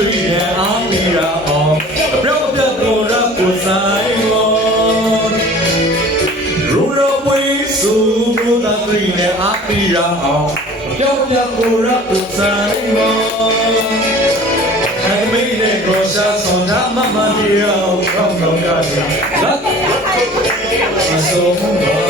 တွေနဲ့အားမီရာအောင်အပြောက်ပြတ်ကိုရကိုဆိုင်လို့ရူရပွေးစုဘုဒ္ဓတွေနဲ့အားမီရာအောင်အပြောက်ပြတ်ကိုရကိုဆိုင်လို့အမေနဲ့ကိုရှာဆောင်တာမမဒီအောင်ကောင်းကောင်းကစားလက်အဆုံးပါ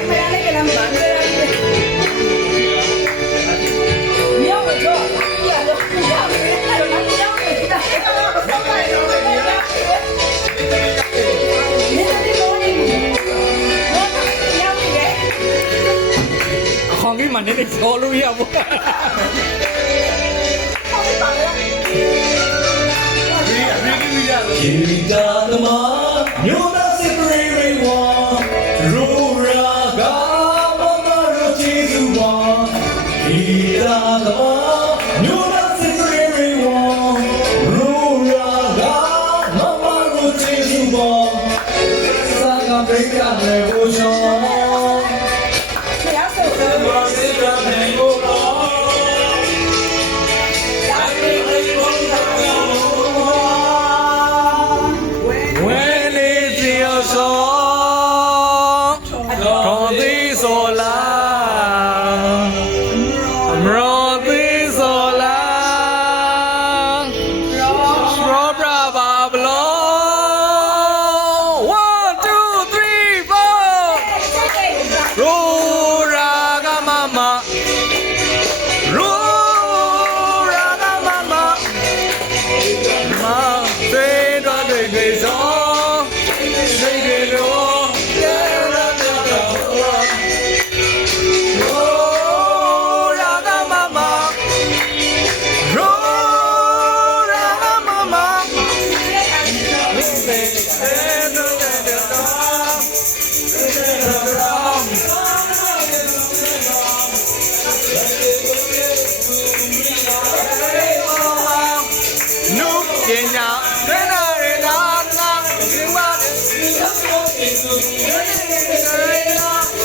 ခေါင်းကြီးမှလည်းချောလို့ရဘူး Kita dama, nyota si priri Thank you.